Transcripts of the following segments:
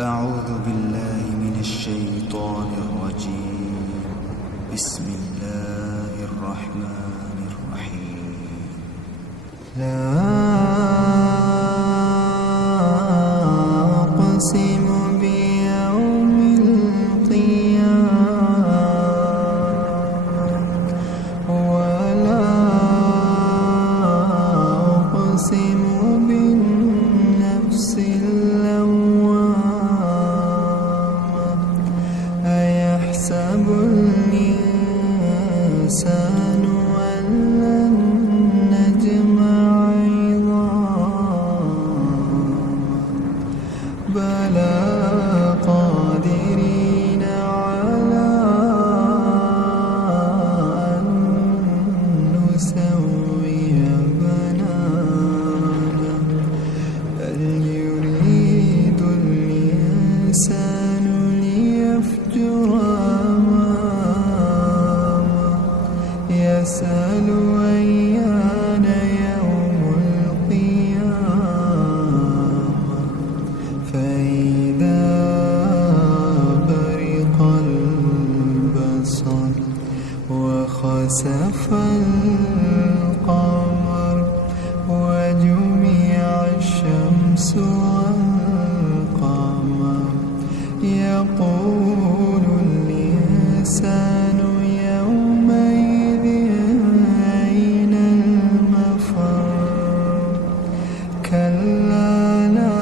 أعوذ بالله من الشيطان الرجيم. بسم الله الرحمن الرحيم. لا أقسم بيوم القيامة ولا أقسم بالنفس أيحسب الإنسان أن لن نجمع عظامه بلى قادرين على أن نسوي بنانه بل يريد الإنسان ليفجر أمامه يسأل أيان يوم القيامة فإذا برق البصر وخسف القمر وجمع الشمس والقمر يقول الإنسان يومئذ أين المفر كلا لا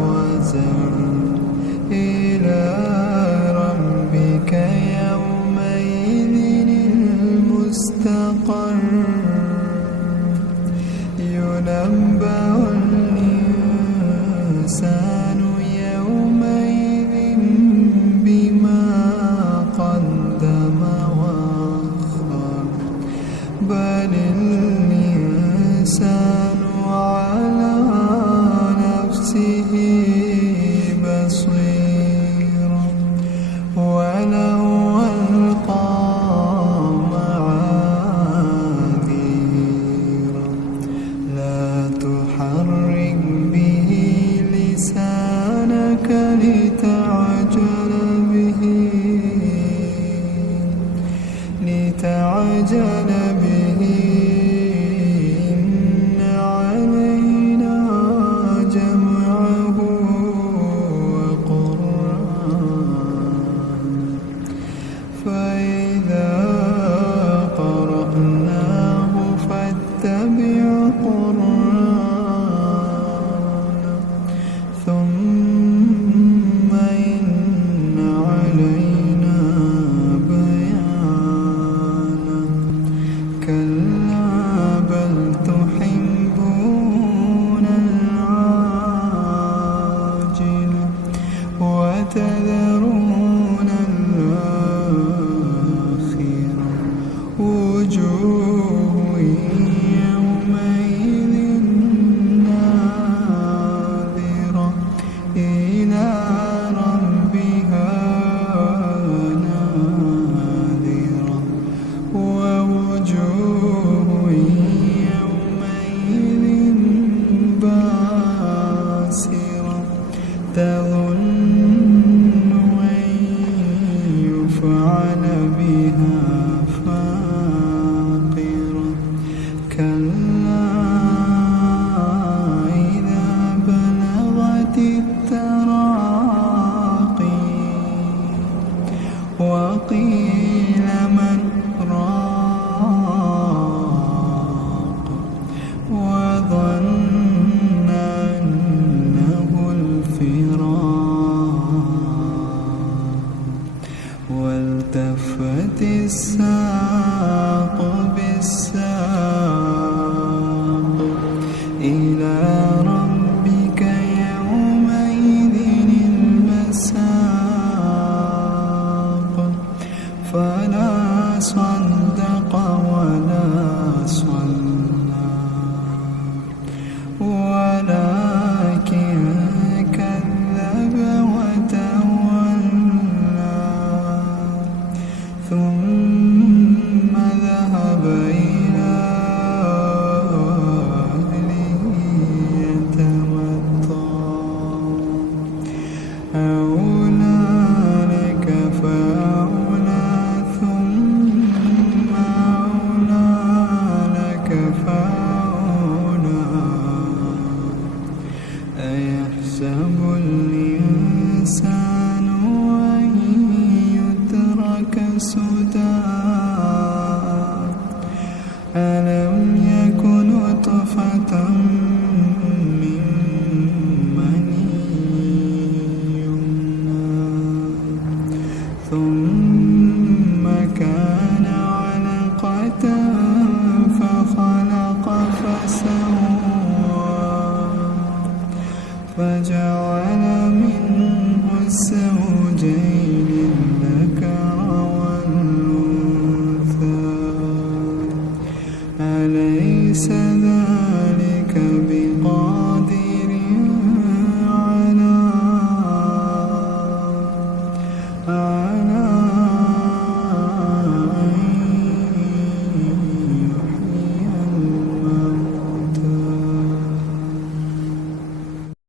وزر إلى ربك يومئذ المستقر ينبأ أيحسب الإنسان أن يترك سدى ألم يك نطفة من مني يمنى ثم كان علقة فخلق فسوى فجعل